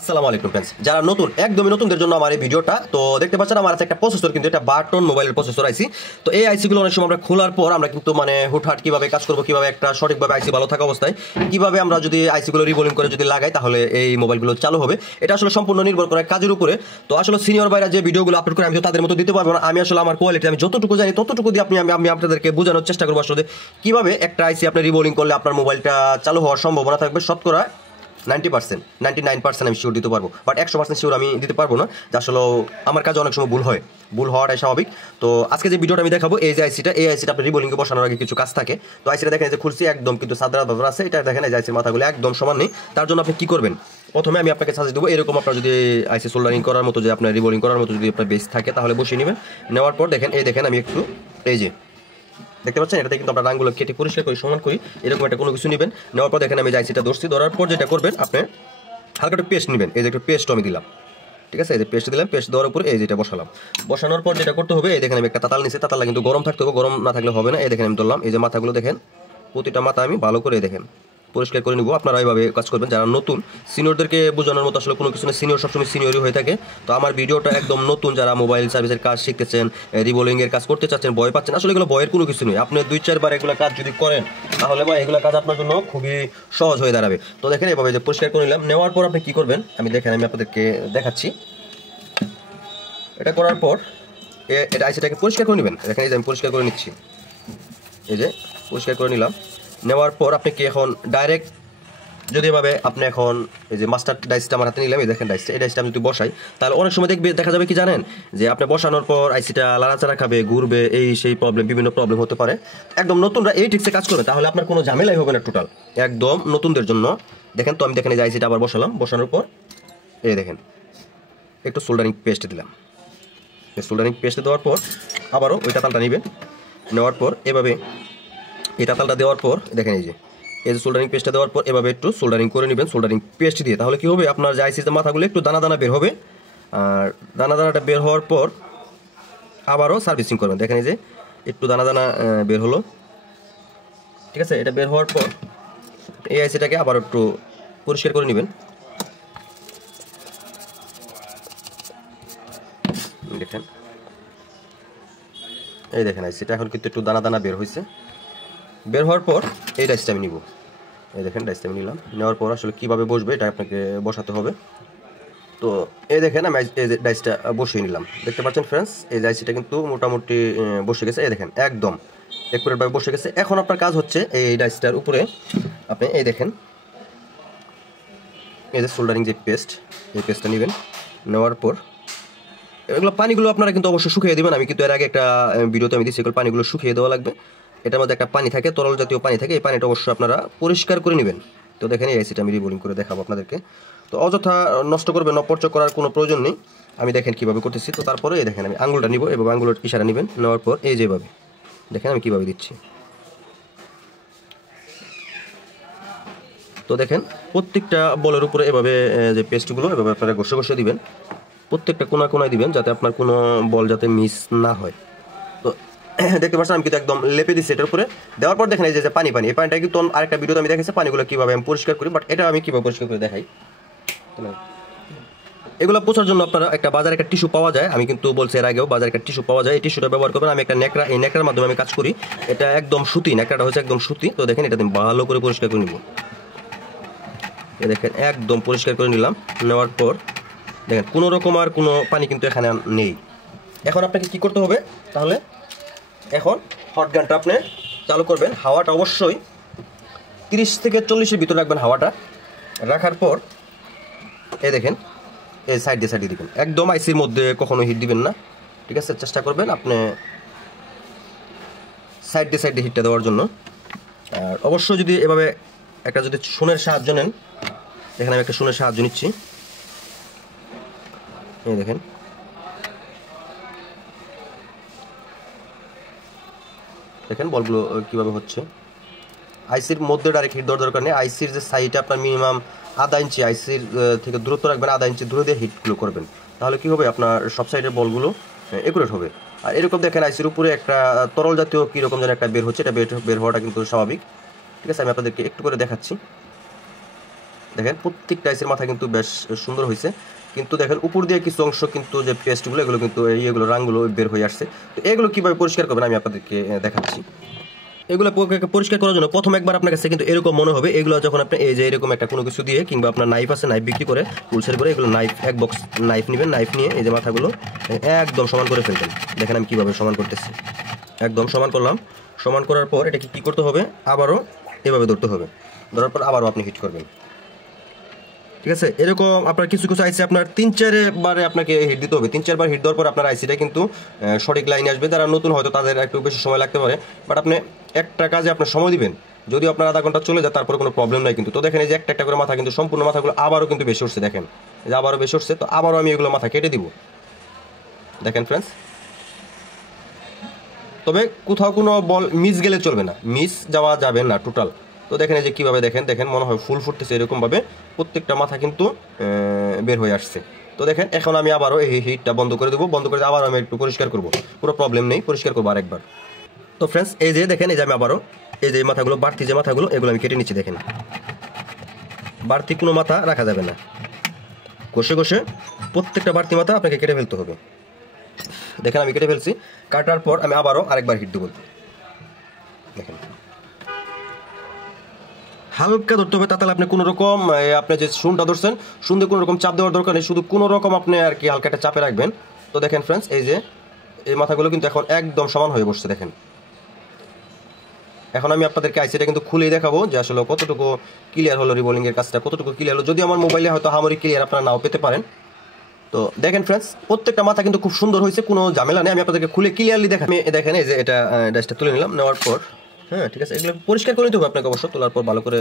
আসসালামু আলাইকুম फ्रेंड्स যারা নতুন একদমই নতুনদের জন্য আমার এই ভিডিওটা তো দেখতে পাচ্ছেন আমার আছে একটা প্রসেসর কিন্তু এটা বাটন মোবাইলের প্রসেসর আইসি তো এই আইসি গুলো অনেক সময় আমরা খোলার পর আমরা কিন্তু মানে হুটহাট কিভাবে কাজ করব কিভাবে একটা সঠিকভাবে আইসি ভালো থাকা অবস্থায় কিভাবে আমরা যদি আইসি গুলো রিবোলিং করে যদি লাগাই তাহলে এই মোবাইলগুলো চালু হবে এটা আসলে সম্পূর্ণ নির্ভর করে কাজের উপরে তো আসলে সিনিয়র ভাইরা যে ভিডিওগুলো আপলোড করে আমি তো তাদের মতো দিতে পারবো না আমি আসলে আমার কোয়ালিটি আমি যতটুকু জানি ততটুকু দিয়ে আমি আপনাদেরকে বোঝানোর চেষ্টা করবো আসলে কিভাবে একটা আইসি আপনি রিবোলিং করলে আপনার মোবাইলটা চালু হওয়ার সম্ভাবনা থাকবে শতকরা 90%, 99% আমি শিওর দিতে পারবো বাট 100% শিওর আমি দিতে পারবো না যে আসলে আমার কাজে অনেক সময় ভুল হওয়াটাই স্বাভাবিক তো আজকে যে ভিডিওটা আমি দেখাবো এই যে আইসিটা আপনি রিবোলিংকে বসানোর আগে কিছু কাজ থাকে তো আইসিটা দেখেন যে খুলছি একদম কিন্তু সাদরা বাবরা আছে এটা দেখেন এই যে আইসির মাথাগুলো একদম সমান নেই তার জন্য আপনি কি করবেন প্রথমে আমি আপনাকে সাজেস্ট দেবো এরকম আপনার যদি আইসি সোল্ডারিং করার মতো যে আপনার রিবোলিং করার মতো যদি আপনার বেস থাকে তাহলে বসিয়ে নেবেন নেওয়ার পর দেখেন আমি একটু এই যে দেখতে পাচ্ছেন এটাতে কিন্তু আমরা রাঙগুলো কেটে পরিষ্কার করি সমান করি এরকম একটা কোনো কিছু নেবেন নেওয়ার পর দেখেন আমি আইসিটা ধরছি ধরার পর যেটা করবেন আপনি হালকা একটু পেস্ট নেবেন এই যে একটু পেস্ট আমি দিলাম ঠিক আছে এই যে পেস্ট দিলাম পেস্ট দেওয়ার উপরে এই যেটা বসালাম বসানোর পর যেটা করতে হবে এই দেখেন আমি একটা তাতাল নিচে তাতালটা কিন্তু গরম থাকতে হবে গরম না থাকলে হবে না এই দেখেন আমি ধরলাম এই যে মাথাগুলো দেখেন প্রতিটা মাথা আমি ভালো করে দেখেন পরিষ্কার করে নিব আপনারা এইভাবে কাজ করবেন যারা নতুন সিনিয়রদেরকে বোঝানোর মতো আসলে কোনো কিছু না সিনিয়র সবসময় সিনিয়রই হয়ে থাকে তো আমার ভিডিওটা একদম নতুন যারা মোবাইল সার্ভিসের কাজ শিখতেছেন রিবোলিং এর কাজ করতে চাচ্ছেন ভয় পাচ্ছেন আসলে এগুলো ভয়ের কোনো কিছু নেই আপনি 2-4 বার এগুলো কাজ যদি করেন তাহলে বা এগুলো কাজ আপনার জন্য খুবই সহজ হয়ে দাঁড়াবে তো দেখেন এভাবে যে পরিষ্কার করে নিলাম নেওয়ার পর আপনি কি করবেন আমি আপনাদেরকে দেখাচ্ছি এটা করার পর এটা আইসিটাকে পরিষ্কার করে নেবেন দেখেন এই যে আমি পরিষ্কার করে নিচ্ছি এই যে পরিষ্কার করে নিলাম নেওয়ার পর আপনি কি এখন ডাইরেক্ট যদি এভাবে আপনি এখন এই যে মাস্টার ডাইসটা আমার হাতে নিলাম এই দেখেন ডাইসটা এই ডাইসটা আমি যদি বসাই তাহলে অনেক সময় দেখা যাবে কি জানেন যে আপনি বসানোর পর আইসিটা লাড়াচাড়া খাবে ঘুরবে এই সেই বিভিন্ন প্রবলেম হতে পারে একদম নতুনরা এই ট্রিক্সে কাজ করে তাহলে আপনার কোনো ঝামেলাই হবে না টোটাল একদম নতুনদের জন্য দেখেন তো আমি দেখেন এই যে আইসিটা আবার বসালাম বসানোর পর এই দেখেন একটু সোল্ডারিং পেস্ট দিলাম এই সোল্ডারিং পেস্ট দেওয়ার পর আবারও ওই তাতালটা নেবেন নেওয়ার পর এভাবে এই তাতালটা দেওয়ার পর দেখেন এই যে সোল্ডারিং পেস্টটা দেওয়ার পর এভাবে একটু সোল্ডারিং করে নেবেন সোল্ডারিং পেস্ট দিয়ে তাহলে কি হবে আপনার যে আইসিতে মাথাগুলো একটু দানা দানা বের হবে আর দানাটা বের হওয়ার পর আবারও সার্ভিসিং করবেন দেখেন এই যে একটু দানা বের হলো ঠিক আছে এটা বের হওয়ার পর এই আইসিটাকে আবার একটু পরিষ্কার করে নেবেন দেখেন এই দেখেন আইসিটা এখন কিন্তু একটু দানা বের হয়েছে বের হওয়ার পর এই ডাইসটা আমি নিব এই দেখেন ডাইসটা আমি নিলাম নেওয়ার পর আসলে কীভাবে বসবে এটা আপনাকে বসাতে হবে তো এই দেখেন আমি এই ডাইসটা বসিয়ে নিলাম দেখতে পাচ্ছেন ফ্রেন্ডস এই ডাইসটা কিন্তু মোটামুটি বসে গেছে এই দেখেন একদম একুরেটভাবে বসে গেছে এখন আপনার কাজ হচ্ছে এই ডাইসটার উপরে আপনি এই দেখেন এই যে সোল্ডারিং যে পেস্ট এই পেস্টটা নেবেন নেওয়ার পর এগুলো পানিগুলো আপনারা কিন্তু অবশ্যই শুকিয়ে দেবেন আমি কিন্তু এর আগে একটা ভিডিওতে আমি দিচ্ছি এগুলো পানিগুলো শুকিয়ে দেওয়া লাগবে এটার মধ্যে একটা পানি থাকে তরল জাতীয় পানি থাকে এই পানিটা অবশ্যই আপনারা পরিষ্কার করে নেবেন তো দেখেন এই আইসিটা আমি রিবোলিং করে দেখাবো আপনাদেরকে তো অযথা নষ্ট করবেন অপচয় করার কোনো প্রয়োজন নেই আমি দেখেন কীভাবে করতেছি তো তারপরে এই দেখেন আমি আঙুলটা নিব এবং আঙুলের ইশারা নেবেন নেওয়ার পর এই যেভাবে দেখেন আমি কীভাবে দিচ্ছি তো দেখেন প্রত্যেকটা বলের উপরে এভাবে যে পেস্টগুলো এভাবে আপনারা ঘষে দিবেন প্রত্যেকটা কোনায় দিবেন যাতে আপনার কোনো বল যাতে মিস না হয় তো দেখতে পাচ্ছেন আমি কিন্তু একদম লেপে দিচ্ছি এটার উপরে দেওয়ার পর দেখেন এই যে পানি এই পানিটা কিন্তু আরেকটা ভিডিওতে আমি দেখেছি পানিগুলো কীভাবে আমি পরিষ্কার করি বাট এটা আমি কীভাবে পরিষ্কার করে দেখাই এগুলো পোছার জন্য আপনারা একটা বাজারে একটা টিস্যু পাওয়া যায় আমি কিন্তু বলছি এর আগেও বাজারে একটা টিস্যু পাওয়া যায় এই টিস্যুটা ব্যবহার করবেন আমি একটা ন্যাকড়া এই ন্যাকড়ার মাধ্যমে আমি কাজ করি এটা একদম সুতি ন্যাকড়াটা হচ্ছে একদম সুতি তো দেখেন এটা আমি ভালো করে পরিষ্কার করে নিব এই দেখেন একদম পরিষ্কার করে নিলাম নেওয়ার পর দেখেন কোনো রকম আর কোনো পানি কিন্তু এখানে নেই এখন আপনাকে কি করতে হবে তাহলে এখন হট গানটা আপনি চালু করবেন হাওয়াটা অবশ্যই 30 থেকে 40-এর ভিতরে রাখবেন হাওয়াটা রাখার পর এই দেখেন এই সাইড দিয়ে দিবেন একদম আইসির মধ্যে কখনো হিট দিবেন না ঠিক আছে চেষ্টা করবেন আপনি সাইড দিয়ে হিটটা দেওয়ার জন্য আর অবশ্যই যদি এভাবে একটা যদি সুনের সাহায্য নেন এখানে আমি একটা সুনের সাহায্য নিচ্ছি এই দেখেন বলগুলো কীভাবে হচ্ছে আইসির মধ্যে ডাইরেক্ট হিট দেওয়ার দরকার নেই আইসির যে সাইডে আপনার মিনিমাম আধা ইঞ্চি আইসির থেকে দূরত্ব রাখবেন আধা ইঞ্চি দূরে দিয়ে হিটগুলো করবেন তাহলে কী হবে আপনার সব সাইডের বলগুলো একুরেট হবে আর এরকম দেখেন আইসির উপরে একটা তরল জাতীয় কীরকম যেন একটা বের হচ্ছে এটা বের হওয়াটা কিন্তু স্বাভাবিক ঠিক আছে আমি আপনাদেরকে একটু করে দেখাচ্ছি দেখেন প্রত্যেকটা আইসির মাথা কিন্তু বেশ সুন্দর হয়েছে, কিন্তু দেখেন উপর দিয়ে কিছু অংশ কিন্তু যে পেস্টগুলো এগুলো কিন্তু এইগুলো রাঙগুলো বের হয়ে আসছে। তো এগুলো কীভাবে পরিষ্কার করবেন আমি আপনাদেরকে দেখাচ্ছি। এগুলো পরিষ্কার করার জন্য প্রথম একবার আপনার কাছে কিন্তু এরকম মনে হবে, এগুলো যখন আপনি এই যে এরকম একটা কোনো কিছু দিয়ে কিংবা আপনার নাইফ আছে, নাইফ বিক্রি করে টুলসের করে, এগুলো নাইফ এক বক্স নাইফ নেবেন, নাইফ নিয়ে এই যে মাথাগুলো একদম সমান করে ফেলবেন। দেখেন আমি কীভাবে সমান করতেছি, একদম সমান করলাম। সমান করার পর এটাকে কী করতে হবে, আবারও এভাবে ধরতে হবে, ধরার পর আবারও আপনি হিট করবেন। ঠিক আছে, এরকম আপনার কিছু কিছু আইসি আপনার 3-4 বারে আপনাকে হিট দিতে হবে। 3-4 বার হিট দেওয়ার পর আপনার আইসিটা কিন্তু সঠিক লাইনে আসবে। যারা নতুন হয়তো তাদের একটু বেশি সময় লাগতে পারে, বাট আপনি একটা কাজে আপনার সময় দিবেন, যদিও আপনার আধা ঘন্টা চলে যায় তারপরে কোনো প্রবলেম নাই কিন্তু। তো দেখেন এই যে একটা একটা করে মাথা কিন্তু সম্পূর্ণ মাথাগুলো আবারও কিন্তু বেশি উঠছে, দেখেন এই যে আবারও বেশি উঠছে। তো আবারও আমি এগুলো মাথা কেটে দিব, দেখেন ফ্রেন্ডস। তবে কোথাও কোনো বল মিস গেলে চলবে না, মিস যাওয়া যাবে না টোটাল। তো দেখেন এই যে কীভাবে দেখেন মনে হয় ফুল ফুটতেছে, এরকমভাবে প্রত্যেকটা মাথা কিন্তু বের হয়ে আসছে। তো দেখেন এখন আমি আবারও এই হিটটা বন্ধ করে দেবো, বন্ধ করে আবার আমি একটু পরিষ্কার করবো, কোনো প্রবলেম নেই, পরিষ্কার করবো আরেকবার। তো ফ্রেন্ডস এই যে দেখেন এই যে আমি আবারও এই যে মাথাগুলো বাড়তি যে মাথাগুলো এগুলো আমি কেটে নিচ্ছি। দেখেন বাড়তি কোনো মাথা রাখা যাবে না, কষে কষে প্রত্যেকটা বাড়তি মাথা আপনাকে কেটে ফেলতে হবে। দেখেন আমি কেটে ফেলছি, কাটার পর আমি আবারও আরেকবার হিট দেবো। দেখেন হালকা ধরতে হবে, তাহলে আপনি কোনো রকম আপনি যে শুনটা ধরছেন শুনতে কোনো রকম চাপ দেওয়ার দরকার নেই, শুধু কোনো রকম আপনি আর কি হালকা একটা চাপে রাখবেন। তো দেখেন ফ্রেন্ডস এই যে এই মাথাগুলো কিন্তু এখন একদম সমান হয়ে বসছে। দেখেন এখন আমি আপনাদেরকে আইসিটা কিন্তু খুলেই দেখাবো যে আসলে কতটুকু ক্লিয়ার হলো, রিবোলিংয়ের কাজটা কতটুকু ক্লিয়ার হলো। যদি আমার মোবাইলে হয়তো হামরি ক্লিয়ার আপনারা নাও পেতে পারেন। তো দেখেন ফ্রেন্ডস প্রত্যেকটা মাথা কিন্তু খুব সুন্দর হয়েছে, কোনো ঝামেলা নেই। আমি আপনাদেরকে খুলে ক্লিয়ারলি দেখাই। দেখেন এই যে এটা ড্যাশটা তুলে নিলাম, নেওয়ার পর হ্যাঁ ঠিক আছে, এগুলো পরিষ্কার করে নিতে হবে আপনাকে অবশ্য। তোলার পর ভালো করে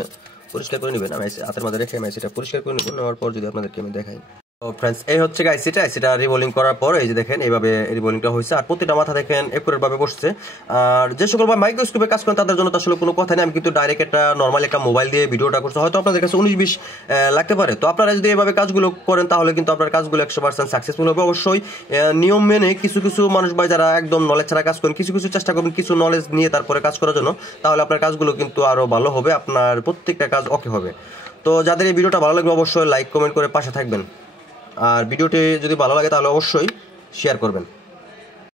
পরিষ্কার করে নেবেন। আমি হাতের মাঝে রেখে আমি সেটা পরিষ্কার করে নেব, নেওয়ার পর যদি আপনাদেরকে আমি দেখাই। তো ফ্রেন্ডস এই হচ্ছে আইসিটা রিবোলিং করার পর এই যে দেখেন এইভাবে রিবোলিংটা হয়েছে, আর প্রতিটা মাথা দেখেন একুরেটভাবে বসছে। আর যে সকল ভাই মাইক্রোস্কোপে কাজ করেন তাদের জন্য তো আসলে কোনো কথা নেই, আমি কিন্তু ডাইরেক্ট একটা নর্মাল একটা মোবাইল দিয়ে ভিডিওটা করছি, হয়তো আপনাদের কাছে 19-20 লাগতে পারে। তো আপনারা যদি এভাবে কাজগুলো করেন তাহলে কিন্তু আপনার কাজগুলো 100% সাকসেসফুল হবে। অবশ্যই নিয়ম মেনে কিছু কিছু মানুষ ভাই যারা একদম নলেজ ছাড়া কাজ করেন, কিছু কিছু চেষ্টা করবেন কিছু নলেজ নিয়ে তারপরে কাজ করার জন্য, তাহলে আপনার কাজগুলো কিন্তু আরও ভালো হবে, আপনার প্রত্যেকটা কাজ ওকে হবে। তো যাদের এই ভিডিওটা ভালো লাগবে অবশ্যই লাইক কমেন্ট করে পাশে থাকবেন, আর ভিডিওটি যদি ভালো লাগে তাহলে অবশ্যই শেয়ার করবেন।